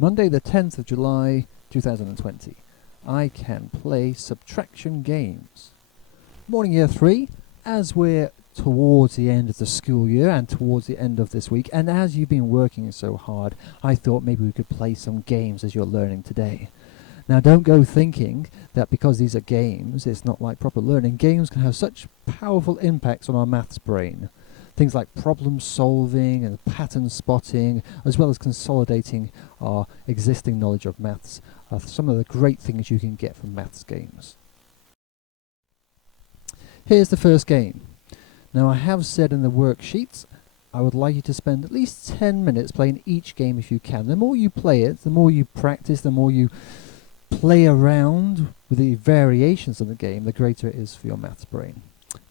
Monday the 10th of July 2020. I can play subtraction games. Morning year 3, as we're towards the end of the school year and towards the end of this week, and as you've been working so hard, I thought maybe we could play some games as you're learning today. Now don't go thinking that because these are games, it's not like proper learning. Games can have such powerful impacts on our maths brain. Things like problem solving and pattern spotting, as well as consolidating our existing knowledge of maths, are some of the great things you can get from maths games. Here's the first game. Now I have said in the worksheets, I would like you to spend at least 10 minutes playing each game if you can. The more you play it, the more you practice, the more you play around with the variations of the game, the greater it is for your maths brain.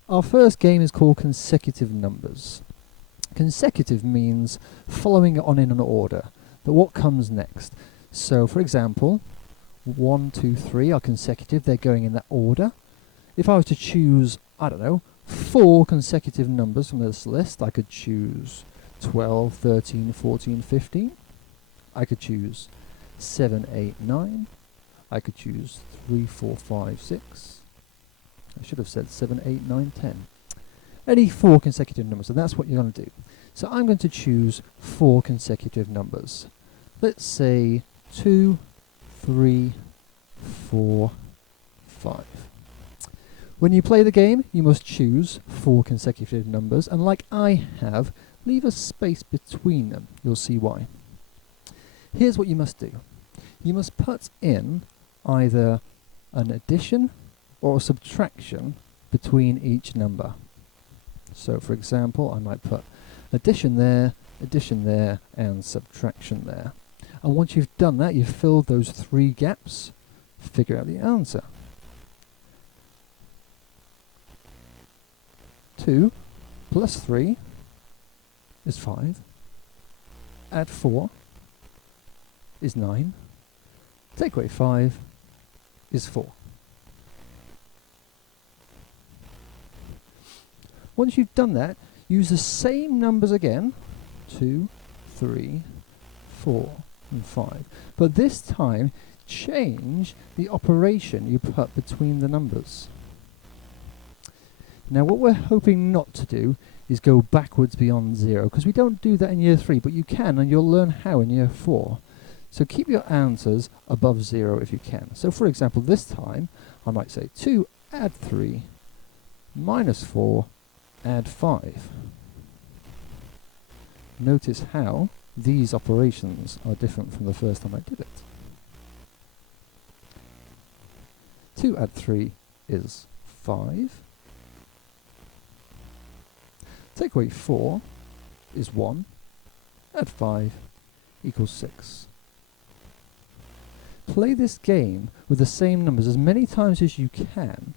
Our first game is called consecutive numbers. Consecutive means following it on in an order, but what comes next? So for example, 1, 2, 3 are consecutive, they're going in that order. If I was to choose, I don't know, 4 consecutive numbers from this list, I could choose 12, 13, 14, 15. I could choose 7, 8, 9. I could choose 3, 4, 5, 6. I should have said 7, 8, 9, 10. Any 4 consecutive numbers, and that's what you're going to do. So I'm going to choose 4 consecutive numbers. Let's say 2, 3, 4, 5. When you play the game, you must choose 4 consecutive numbers, and like I have, leave a space between them. You'll see why. Here's what you must do. You must put in either an addition or a subtraction between each number. So for example, I might put addition there, and subtraction there. And once you've done that, you've filled those 3 gaps, figure out the answer. 2 plus 3 is 5. Add 4 is 9. Take away 5 is 4. Once you've done that, use the same numbers again, 2, 3, 4, and 5. But this time, change the operation you put between the numbers. Now what we're hoping not to do is go backwards beyond 0, because we don't do that in year 3, but you can, and you'll learn how in year 4. So keep your answers above 0 if you can. So for example, this time, I might say 2 add 3 minus 4 add 5. Notice how these operations are different from the first time I did it. 2 add 3 is 5. Take away 4 is 1. Add 5 equals 6. Play this game with the same numbers as many times as you can,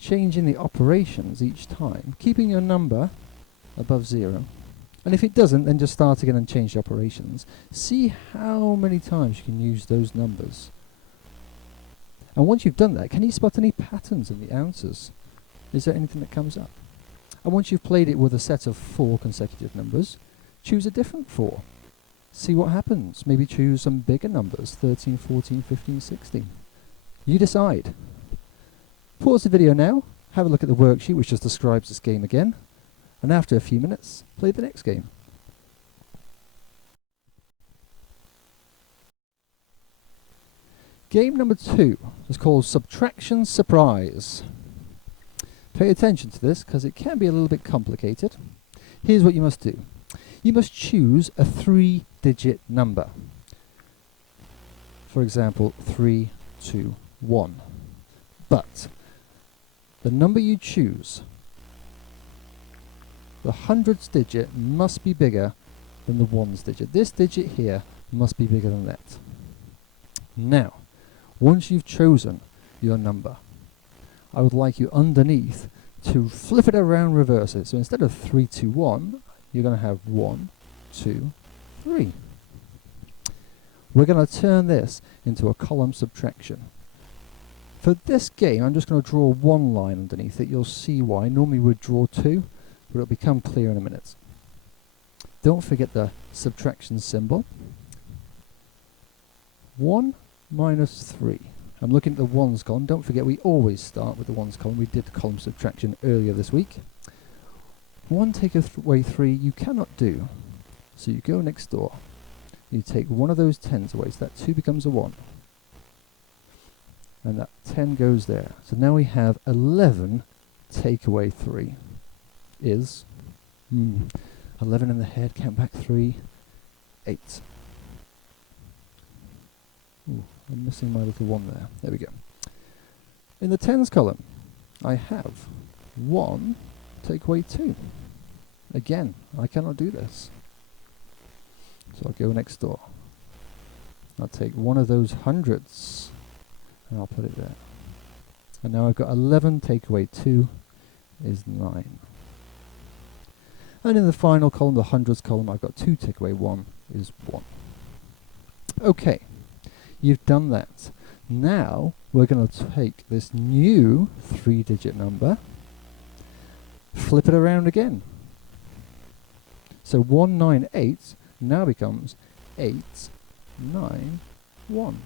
changing the operations each time, keeping your number above 0. And if it doesn't, then just start again and change the operations. See how many times you can use those numbers. And once you've done that, can you spot any patterns in the answers? Is there anything that comes up? And once you've played it with a set of 4 consecutive numbers, choose a different 4. See what happens. Maybe choose some bigger numbers, 13, 14, 15, 16. You decide. Pause the video now, have a look at the worksheet which just describes this game again, and after a few minutes, play the next game. Game number 2 is called Subtraction Surprise. Pay attention to this because it can be a little bit complicated. Here's what you must do. You must choose a 3-digit number. For example, 3, 2, 1. But the number you choose, the hundreds digit must be bigger than the ones digit. This digit here must be bigger than that. Now, once you've chosen your number, I would like you underneath to flip it around, reverse it. So instead of 3, 2, 1, you're going to have 1, 2, 3. We're going to turn this into a column subtraction. For this game, I'm just going to draw 1 line underneath it. You'll see why. Normally we'd draw 2, but it'll become clear in a minute. Don't forget the subtraction symbol. 1 minus 3. I'm looking at the ones column. Don't forget, we always start with the ones column. We did column subtraction earlier this week. 1 take away 3 you cannot do. So you go next door. You take one of those 10s away, so that 2 becomes a 1. And that 10 goes there. So now we have 11 take away 3 is 11 in the head, count back 3, 8. Ooh, I'm missing my little 1 there. There we go. In the 10s column, I have 1 take away 2. Again, I cannot do this. So I'll go next door. I'll take one of those hundreds and I'll put it there. And now I've got 11 take away 2 is 9. And in the final column, the hundreds column, I've got 2 take away 1 is 1. Okay, you've done that. Now we're going to take this new 3-digit number, flip it around again. So 198 now becomes 891.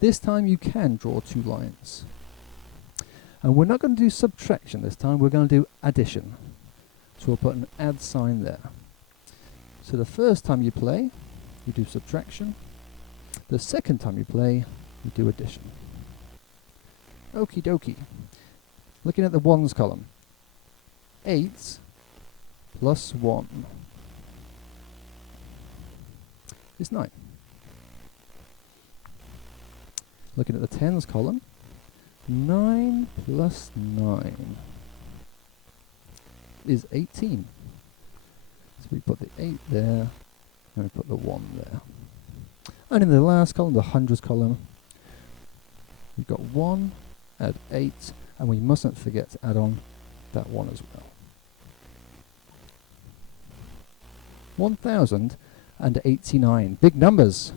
This time you can draw 2 lines. And we're not going to do subtraction this time, we're going to do addition. So we'll put an add sign there. So the first time you play, you do subtraction. The second time you play, you do addition. Okie dokie. Looking at the ones column. 8 plus 1 is 9. Looking at the tens column, 9 plus 9 is 18. So we put the 8 there, and we put the 1 there. And in the last column, the hundreds column, we've got 1, add 8, and we mustn't forget to add on that 1 as well. 1089. Big numbers.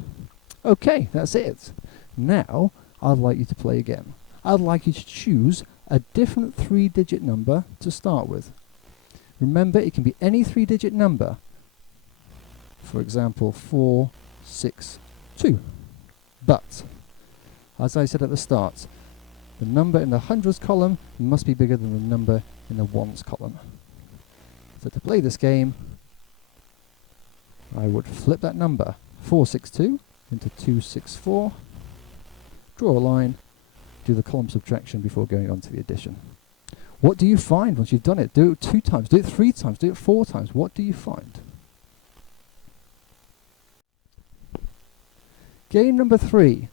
Okay, that's it. Now, I'd like you to play again. I'd like you to choose a different 3-digit number to start with. Remember, it can be any 3-digit number. For example, 462. But, as I said at the start, the number in the hundreds column must be bigger than the number in the ones column. So to play this game, I would flip that number, 462, into 264, draw a line, do the column subtraction before going on to the addition. What do you find once you've done it? Do it 2 times, do it 3 times, do it 4 times. What do you find? Game number 3.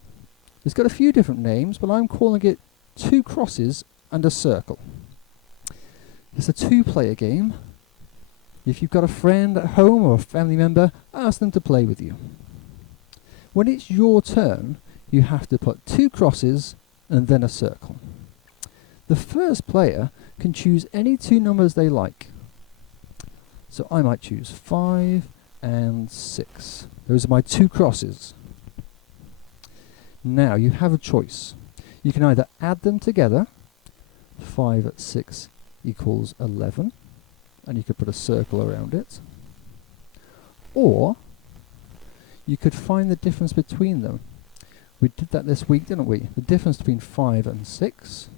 It's got a few different names, but I'm calling it 2 crosses and a circle. It's a 2-player game. If you've got a friend at home or a family member, ask them to play with you. When it's your turn, you have to put 2 crosses and then a circle. The first player can choose any 2 numbers they like. So I might choose 5 and 6. Those are my 2 crosses. Now you have a choice. You can either add them together, 5 at 6 equals 11, and you could put a circle around it, or you could find the difference between them. We did that this week, didn't we? The difference between 5 and 6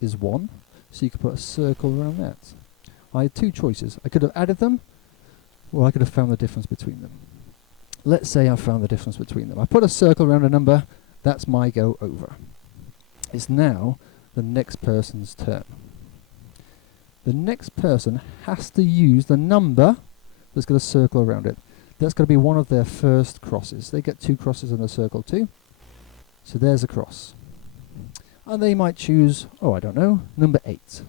is 1, so you could put a circle around that. I had 2 choices. I could have added them, or I could have found the difference between them. Let's say I found the difference between them. I put a circle around a number, that's my go over. It's now the next person's turn. The next person has to use the number that's got a circle around it. That's going to be one of their first crosses. They get 2 crosses in a circle too. So there's a cross. And they might choose, oh, I don't know, number 8.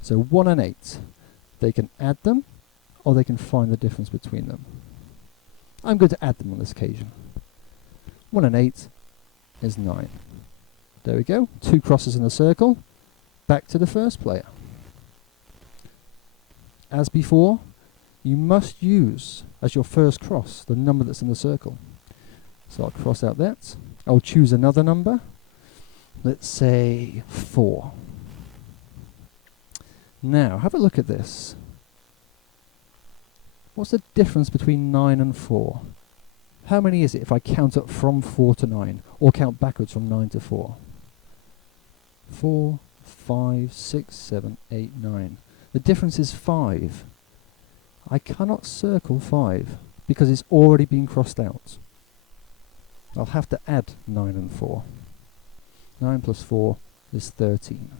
So 1 and 8. They can add them, or they can find the difference between them. I'm going to add them on this occasion. 1 and 8 is 9. There we go. 2 crosses in a circle. Back to the first player. As before, you must use as your first cross the number that's in the circle. So I'll cross out that. I'll choose another number. Let's say 4. Now, have a look at this. What's the difference between 9 and 4? How many is it if I count up from 4 to 9, or count backwards from 9 to 4? 4, 5, 6, 7, 8, 9. The difference is 5. I cannot circle 5 because it's already been crossed out. I'll have to add 9 and 4. 9 plus 4 is 13.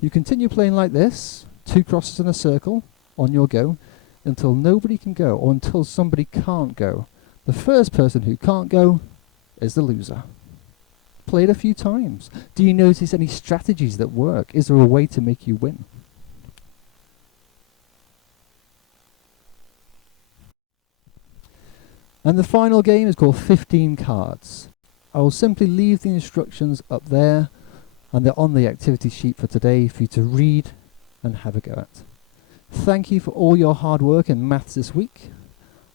You continue playing like this, 2 crosses in a circle, on your go, until nobody can go, or until somebody can't go. The first person who can't go is the loser. Play it a few times. Do you notice any strategies that work? Is there a way to make you win? And the final game is called 15 Cards. I will simply leave the instructions up there, and they're on the activity sheet for today for you to read and have a go at. Thank you for all your hard work in maths this week.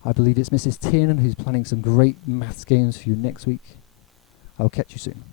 I believe it's Mrs. Tiernan who's planning some great maths games for you next week. I'll catch you soon.